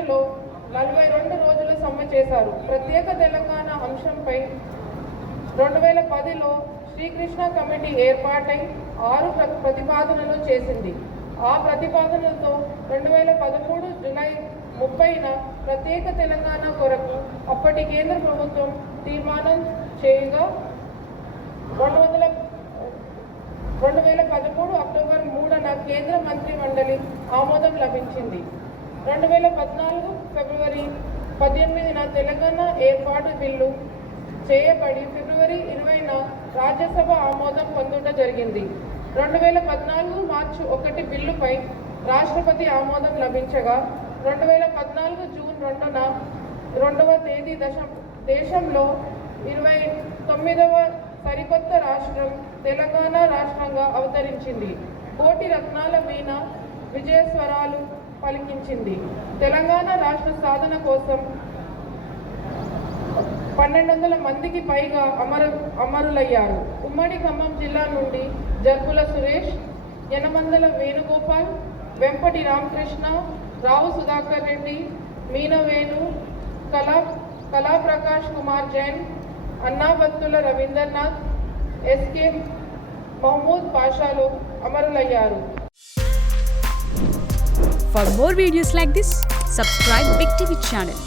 12లో 42 రోజుల సమ్మె చేశారు. ప్రత్యేక తెలంగాణ అంశంపై 2010లో శ్రీకృష్ణ కమిటీ ఏర్పాటై 6 ప్రతిపాదనలు చేసింది. ఆ ప్రతిపాదనలతో 2013 జూలై 30న ప్రత్యేక తెలంగాణ కొరకు అప్పటి కేంద్ర ప్రభుత్వం తీర్మానం చేయగా 2013 అక్టోబర్ 3న కేంద్ర మంత్రి మండలి ఆమోదం లభించింది. 2014 ఫిబ్రవరి 18న తెలంగాణ ఏర్పాటు బిల్లు చేయబడి ఫిబ్రవరి 20న రాజ్యసభ ఆమోదం పొందుట జరిగింది. 2014 మార్చి 1 బిల్లుపై రాష్ట్రపతి ఆమోదం లభించగా 2014 జూన్ 2వ తేదీ దేశంలో 29వ సరికొత్త రాష్ట్రం తెలంగాణ రాష్ట్రంగా అవతరించింది. కోటి రత్నాల వీణ విజయస్వరాలు పలికించింది. తెలంగాణ రాష్ట్ర సాధన కోసం 1200 మందికి పైగా అమరులయ్యారు. ఉమ్మడి ఖమ్మం జిల్లా నుండి జర్పుల సురేష్, యనమందల వేణుగోపాల్, వెంపటి రామకృష్ణ, రావు సుధాకర్ రెడ్డి, మీనవేణు, కళాప్రకాష్ కుమార్ జైన్, అన్నాబత్తుల రవీంద్రనాథ్, ఎస్కే మహమూద్ పాషాలు అమరులయ్యారు. For more videos like this, subscribe Big TV channel.